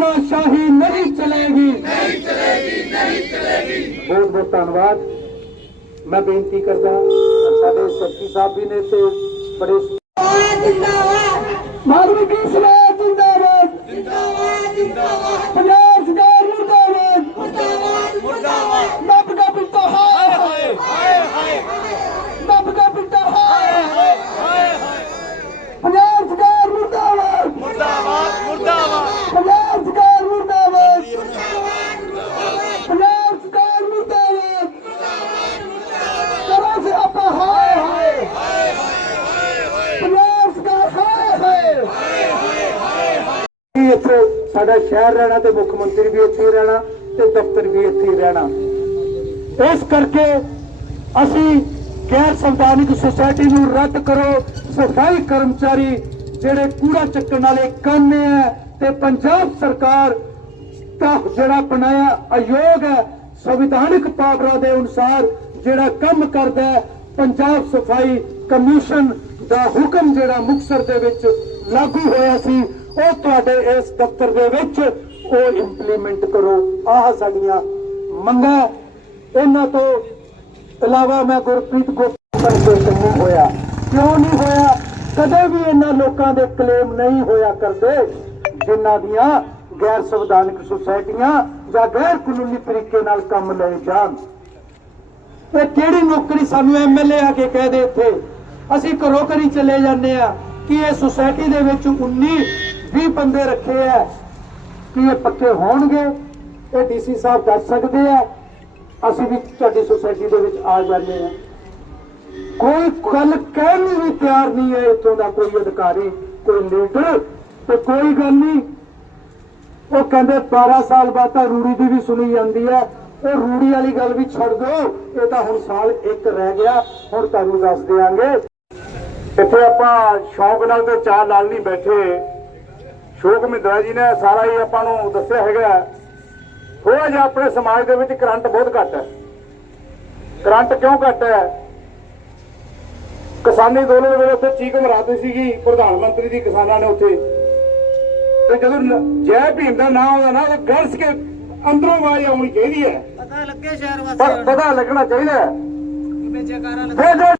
ਤਾਨਾਸ਼ਾਹੀ ਨਹੀਂ ਚਲੇਗੀ। ਨਹੀਂ ਚਲੇਗੀ ਨਹੀਂ ਚਲੇਗੀ। ਬਹੁਤ ਬਹੁਤ ਧੰਨਵਾਦ। ਮੈਂ ਬੇਨਤੀ ਕਰਦਾ ਸਾਡੇ ਸਰਕੀ ਸਾਹਿਬ ਵੀ ਨੇ ਤੇ ਬੜੇ ਜਿੰਦਾਬਾਦ। ਮਾਰੂ ਕੀ ਸਲਾਹ ਇੱਥੇ ਸਾਡਾ ਸ਼ਹਿਰ ਰਹਿਣਾ ਤੇ ਮੁੱਖ ਮੰਤਰੀ ਵੀ ਇੱਥੇ ਰਹਿਣਾ ਤੇ ਦਫ਼ਤਰ ਵੀ ਇੱਥੇ ਰਹਿਣਾ। ਇਸ ਕਰਕੇ ਅਸੀਂ ਗੈਰ ਸੰਵਿਧਾਨਿਕ ਸੁਸਾਇਟੀ ਨੂੰ ਰੱਦ ਕਰੋ, ਸਫ਼ਾਈ ਕਰਮਚਾਰੀ ਜਿਹੜੇ ਕੂੜਾ ਚੱਕਣ ਵਾਲੇ ਕਾਨੇ ਹੈ ਤੇ ਪੰਜਾਬ ਸਰਕਾਰ ਦਾ ਜਿਹੜਾ ਬਣਾਇਆ ਆਯੋਗ ਹੈ, ਸੰਵਿਧਾਨਿਕ ਪਾਵਰਾਂ ਦੇ ਅਨੁਸਾਰ ਜਿਹੜਾ ਕੰਮ ਕਰਦਾ ਪੰਜਾਬ ਸਫ਼ਾਈ ਕਮਿਸ਼ਨ ਦਾ ਹੁਕਮ ਜਿਹੜਾ ਮੁਕਤਸਰ ਦੇ ਵਿੱਚ ਲਾਗੂ ਹੋਇਆ ਸੀ ਉਹ ਤੁਹਾਡੇ ਇਸ ਦਫ਼ਤਰ ਦੇ ਵਿੱਚ ਉਹ ਇੰਪਲੀਮੈਂਟ ਕਰੋ। ਆਹ ਸਾਡੀਆਂ ਮੰਗਾਂ। ਇਹਨਾਂ ਤੋਂ ਇਲਾਵਾ ਮੈਂ ਗੁਰਪ੍ਰੀਤ ਗੋਪਰ ਸਟੇਸ਼ਨ ਨਹੀਂ ਹੋਇਆ। ਕਿਉਂ ਨਹੀਂ ਹੋਇਆ? ਕਦੇ ਵੀ ਇਹਨਾਂ ਲੋਕਾਂ ਦੇ ਕਲੇਮ ਨਹੀਂ ਹੋਇਆ ਕਰਦੇ, ਜਿਨ੍ਹਾਂ ਦੀਆਂ ਗੈਰ ਸੰਵਿਧਾਨਕ ਸੁਸਾਇਟੀਆਂ ਜਾਂ ਗੈਰ ਕਾਨੂੰਨੀ ਤਰੀਕੇ ਨਾਲ ਕੰਮ ਲਏ ਜਾਣ। ਇਹ ਕਿਹੜੀ ਨੌਕਰੀ ਸਾਨੂੰ ਐਮਐਲਏ ਆ ਕੇ ਕਹਿ ਦੇ ਇੱਥੇ? ਅਸੀਂ ਘਰੋਂ ਘਰੀ ਚਲੇ ਜਾਂਦੇ ਆ ਕਿ ਇਹ ਸੁਸਾਇਟੀ ਦੇ ਵਿੱਚ 19 20 ਬੰਦੇ ਰੱਖੇ ਆ। ਕਿ ਇਹ ਪੱਕੇ ਹੋਣਗੇ? ਇਹ ਡੀਸੀ ਸਾਹਿਬ ਦੱਸ ਸਕਦੇ ਆ। ਅਸੀਂ ਵੀ ਤੁਹਾਡੀ ਸੁਸਾਇਟੀ ਦੇ ਵਿੱਚ ਆ ਜਾਂਦੇ ਆ। ਕੋਈ ਗੱਲ ਕਹਿਣ ਨੂੰ ਵੀ ਤਿਆਰ ਨਹੀਂ ਹੈ ਇੱਥੋਂ ਦਾ ਕੋਈ ਅਧਿਕਾਰੀ, ਕੋਈ ਲੀਡਰ ਤੇ ਕੋਈ ਗੱਲ ਨਹੀਂ। ਉਹ ਕਹਿੰਦੇ 12 ਸਾਲ ਬਾਅਦ ਤਾਂ ਰੂੜੀ ਦੀ ਵੀ ਸੁਣੀ ਜਾਂਦੀ ਹੈ। ਉਹ ਰੂੜੀ ਵਾਲੀ ਗੱਲ ਵੀ ਛੱਡ ਦਿਓ। ਇਹ ਤਾਂ ਹੁਣ ਸਾਲ ਇੱਕ ਰਹਿ ਗਿਆ। ਹੁਣ ਤੁਹਾਨੂੰ ਦੱਸ ਦਿਆਂਗੇ। ਇੱਥੇ ਆਪਾਂ ਸ਼ੌਂਕ ਨਾਲ ਤੇ ਚਾਹ ਨਾਲ ਨਹੀਂ ਬੈਠੇ। ਸ਼ੋਕ ਮਿੰਦਰਾ ਜੀ ਨੇ ਸਾਰਾ ਹੀ ਆਪਾਂ ਨੂੰ ਦੱਸਿਆ ਹੈਗਾ ਥੋੜਾ ਜਿਹਾ ਆਪਣੇ ਸਮਾਜ ਦੇ ਵਿੱਚ ਕਰੰਟ ਬਹੁਤ ਘੱਟ ਹੈ। ਕਰੰਟ ਕਿਉਂ ਘੱਟ ਹੈ? ਕਿਸਾਨੀ ਅੰਦੋਲਨ ਵੇਲੇ ਉੱਥੇ ਚੀਕ ਮਰਾਤੀ ਸੀਗੀ ਪ੍ਰਧਾਨ ਮੰਤਰੀ ਦੀ ਕਿਸਾਨਾਂ ਨੇ ਉੱਥੇ। ਤੇ ਜਦੋਂ ਨ- ਜੈ ਭੀਮ ਦਾ ਨਾਮ ਆਉਂਦਾ ਨਾ ਤਾਂ ਗਰਜ ਕੇ ਅੰਦਰੋਂ ਆਵਾਜ਼ ਆਉਣੀ ਚਾਹੀਦੀ ਹੈ। ਪਤਾ ਲੱਗੇ ਸ਼ਹਿਰ ਪਰ ਪਤਾ ਲੱਗਣਾ ਚਾਹੀਦਾ ਹੈ। ਜੋ